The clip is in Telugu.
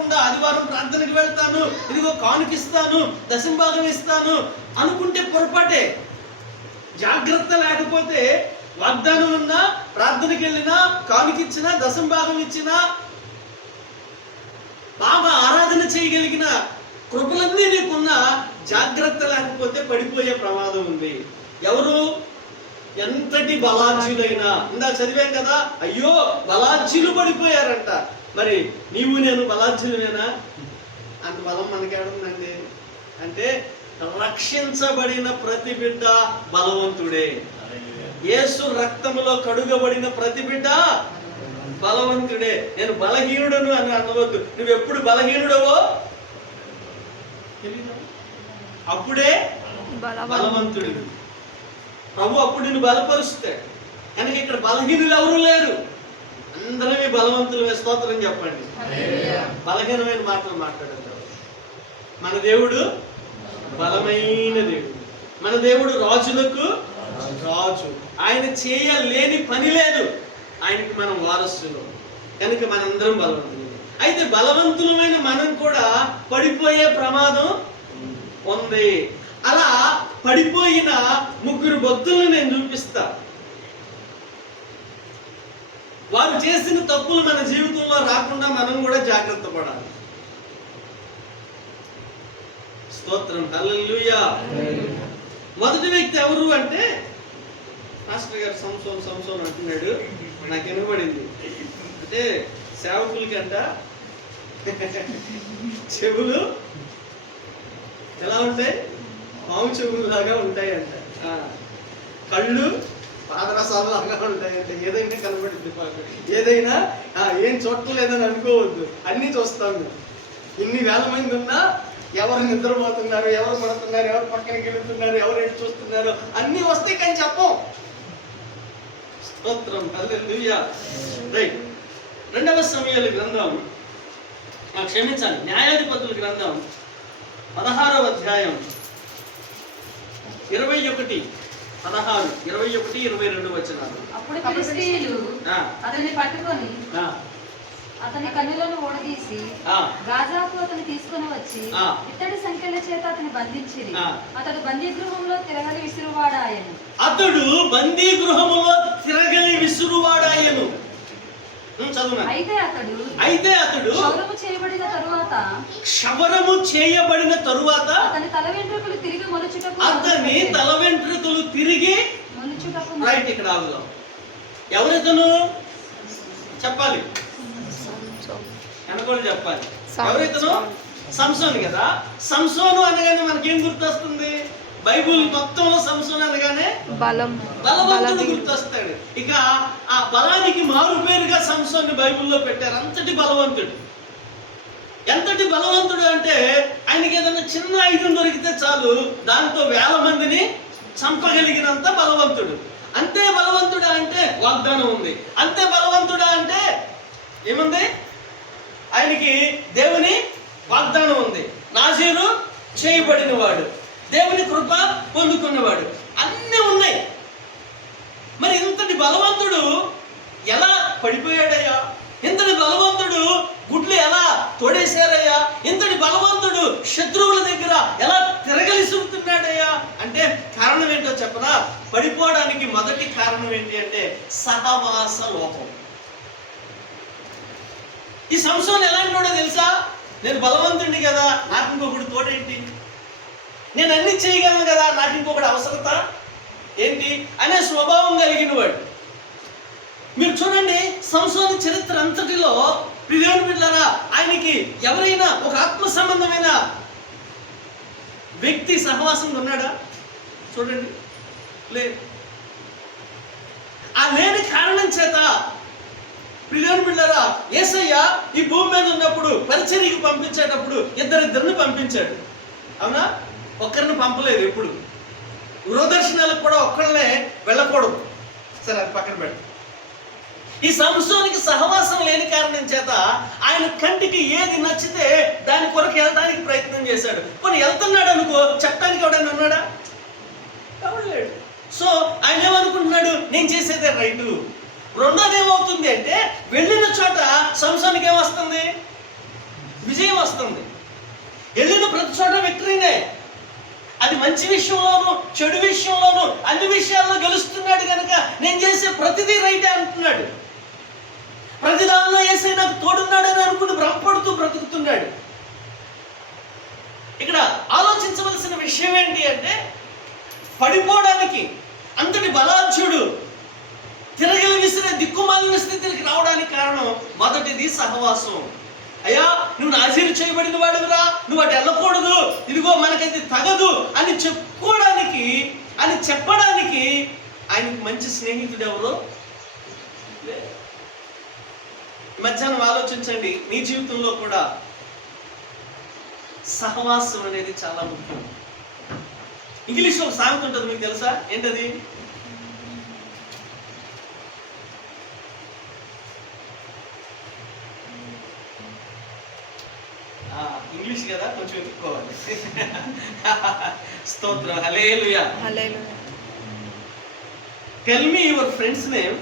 అనుకోకుండా ఆదివారం ప్రార్థనకి వెళ్తాను, ఇదిగో కానుకిస్తాను, దశంభాగం ఇస్తాను అనుకుంటే పొరపాటే. జాగ్రత్త లేకపోతే వాగ్దానం ఉన్నా, ప్రార్థనకి వెళ్ళినా, కానుకిచ్చినా, దశంభాగం ఇచ్చినా, బాగా ఆరాధన చేయగలిగిన కృపలన్నీ నీకున్నా జాగ్రత్త లేకపోతే పడిపోయే ప్రమాదం ఉంది. ఎవరు? ఎంతటి బలాజ్యులైనా. ఇందాక చదివాం కదా, అయ్యో బలాజ్యులు పడిపోయారంట. మరి నీవు నేను బలాజ్యులమేనా? అంత బలం మనకేడుందండి? అంటే రక్షించబడిన ప్రతి బిడ్డ బలవంతుడే. యేసు రక్తములో కడుగబడిన ప్రతి బిడ్డ బలవంతుడే. నేను బలహీనుడను అని అనవద్దు. నువ్వు ఎప్పుడు బలహీనుడవో అప్పుడే బలవంతుడు. ప్రభు అప్పుడు నిన్ను బలపరుస్తాడు. కనుక ఇక్కడ బలహీనులు ఎవరు లేరు, అందరమే బలవంతులమే. స్తోత్రం చెప్పండి. బలహీనమైన మాటలు మాట్లాడతారు. మన దేవుడు బలమైన దేవుడు. మన దేవుడు రాజులకు రాజు. ఆయన చేయలేని పని లేదు. ఆయనకి మనం వారసులు. కనుక మనందరం బలవంతులు. అయితే బలవంతులమైన మనం కూడా పడిపోయే ప్రమాదం ఉంది. అలా పడిపోయిన 3 భక్తులను నేను చూపిస్తా. వారు చేసిన తప్పులు మన జీవితంలో రాకుండా మనం కూడా జాగ్రత్త పడాలి. స్తోత్రం, హల్లెలూయా. మొదటి వ్యక్తి ఎవరు అంటే, మాస్టర్ గారు సంసోన్ అంటున్నాడు, నాకు వినబడింది. అంటే సేవకులకంట చెవులు ఎలా ఉంటాయి? మాము చెవులు లాగా ఉంటాయంట. కళ్ళు పాదరసాలలాగా ఉంటాయంట. ఏదైనా కనబడింది మాకు. ఏదైనా ఏం చూడలేదని అనుకోవద్దు, అన్నీ చూస్తాము. ఇన్ని వేల మంది ఉన్నా ఎవరు నిద్రపోతున్నారు, ఎవరు పడుతున్నారు, ఎవరు పక్కనకి వెళుతున్నారు, ఎవరు ఎటు చూస్తున్నారు అన్నీ వస్తాయి, కానీ చెప్పం. స్తోత్రం, హల్లెలూయా. రైట్. 2వ సమూయేలు గ్రంథం, క్షమించాలి, న్యాయాధిపతుల గ్రంథం 16వ అధ్యాయం 21, 22 వచనాలు. అప్పుడు ఫిలిష్తీయులు అతన్ని పట్టుకొని అతని కన్నులను ఓడదీసి గాజాకు అతన్ని తీసుకుని వచ్చి ఇత్తడి సంఖ్యల చేత అతని బంధించిరి. అతడు బందీగృహంలో తిరగలి విసురువాడాయను. అయితే అతడు క్షవరము చేయబడిన తరువాత అతని తల వెంట్రుకలు తిరిగి మొలుచుటకు రైట్. ఇక్కడ ఆగుదాం. ఎవరితను చెప్పాలి, వెనకోళ్ళు చెప్పాలి. ఎవరితను? సంసోను కదా. సంసోను అనగానే మనకేం గుర్తొస్తుంది? బైబుల్ మొత్తంలో సంసోను అనగానే బలవంతుడు గుర్తొస్తాడు. ఇక ఆ బలానికి మారు పేరుగా సంసోన్ని బైబుల్లో పెట్టారు. అంతటి బలవంతుడు. ఎంతటి బలవంతుడు అంటే, ఆయనకి ఏదైనా చిన్న ఆయుధం దొరికితే చాలు, దాంతో 1000 మందిని చంపగలిగినంత బలవంతుడు. అంతే బలవంతుడా అంటే వాగ్దానం ఉంది. అంతే బలవంతుడా అంటే ఏముంది? ఆయనకి దేవుని వాగ్దానం ఉంది. నాజీరు చేయబడిన వాడు, దేవుని కృప పొందుకున్నవాడు, అన్నీ ఉన్నాయి. మరి ఇంతటి బలవంతుడు ఎలా పడిపోయాడయ్యా? ఇంతటి బలవంతుడు గుడ్లు ఎలా తోడేశారయ్యా? ఇంతటి బలవంతుడు శత్రువుల దగ్గర ఎలా తిరగలిసుతున్నాడయ్యా అంటే కారణం ఏంటో చెప్పనా? పడిపోవడానికి మొదటి కారణం ఏంటి అంటే సహవాస లోపం. ఈ సంసోను ఎలాంటి వాడో తెలుసా? నేను బలవంతుడిని కదా, నాకు ఇంకొకటి తోడేంటి? నేను అన్ని చేయగలను కదా, నాకు ఇంకొకటి అవసరత ఏంటి అనే స్వభావం కలిగిన వాడు. మీరు చూడండి, సంసోను చరిత్ర అంతటిలో ప్రియమైన బిడ్డలారా, ఆయనకి ఎవరైనా ఒక ఆత్మ సంబంధమైన వ్యక్తి సహవాసం ఉన్నాడా? చూడండి, లేదు. ఆ లేని కారణం చేత ప్రియమైన బిడ్డలారా, యేసయ్య ఈ భూమి మీద ఉన్నప్పుడు పరిచర్యకి పంపించేటప్పుడు ఇద్దరిని పంపించాడు. అవునా? ఒక్కరిని పంపలేదు. ఎప్పుడు గృహదర్శనాలకు కూడా ఒక్కళ్ళనే వెళ్ళకూడదు. సరే, అది పక్కన పెట్టు. ఈ సంసోనికి సహవాసం లేని కారణం చేత ఆయన కంటికి ఏది నచ్చితే దాని కొరకు వెళ్ళడానికి ప్రయత్నం చేశాడు. కొన్ని వెళ్తున్నాడు అనుకో, చెప్పడానికి ఎవడైనా ఉన్నాడా? ఎవడు లేడు. సో ఆయన ఏమనుకుంటున్నాడు? నేను చేసేదే రైటు. రెండోది ఏమవుతుంది అంటే, వెళ్ళిన చోట సంసోనికి ఏమొస్తుంది? చోట విక్టరీనే. అది మంచి విషయంలోను చెడు విషయంలోను అన్ని విషయాల్లో గెలుస్తున్నాడు కనుక నేను చేసే ప్రతిదీ రైటే అంటున్నాడు. ప్రతి దానిలో యేసయ్య నాకు తోడున్నాడని అనుకుని భ్రమపడుతూ బ్రతుకుతున్నాడు. ఇక్కడ ఆలోచించవలసిన విషయం ఏంటి అంటే, పడిపోవడానికి అంతటి బలాఢ్యుడు తిరగలి విసిరే దిక్కుమాలిన స్థితికి రావడానికి కారణం మొదటిది సహవాసం. అయ్యా నువ్వు నాజీరు చేయబడిన వాడురా, నువ్వు అటు వెళ్ళకూడదు, ఇదిగో మనకైతే తగదు అని చెప్పుకోవడానికి అని చెప్పడానికి ఆయనకు మంచి స్నేహితుడు ఎవరు? మధ్యాహ్నం ఆలోచించండి, నీ జీవితంలో కూడా సహవాసం అనేది చాలా ముఖ్యం. ఇంగ్లీష్లో ఒక సామెత ఉంటుంది, మీకు తెలుసా? ఏంటది? ఇంగ్లీష్ కదా, కొంచెం ఎత్తుక్కోవాలి. స్తోత్రం, hallelujah. Hallelujah. Tell me your friends name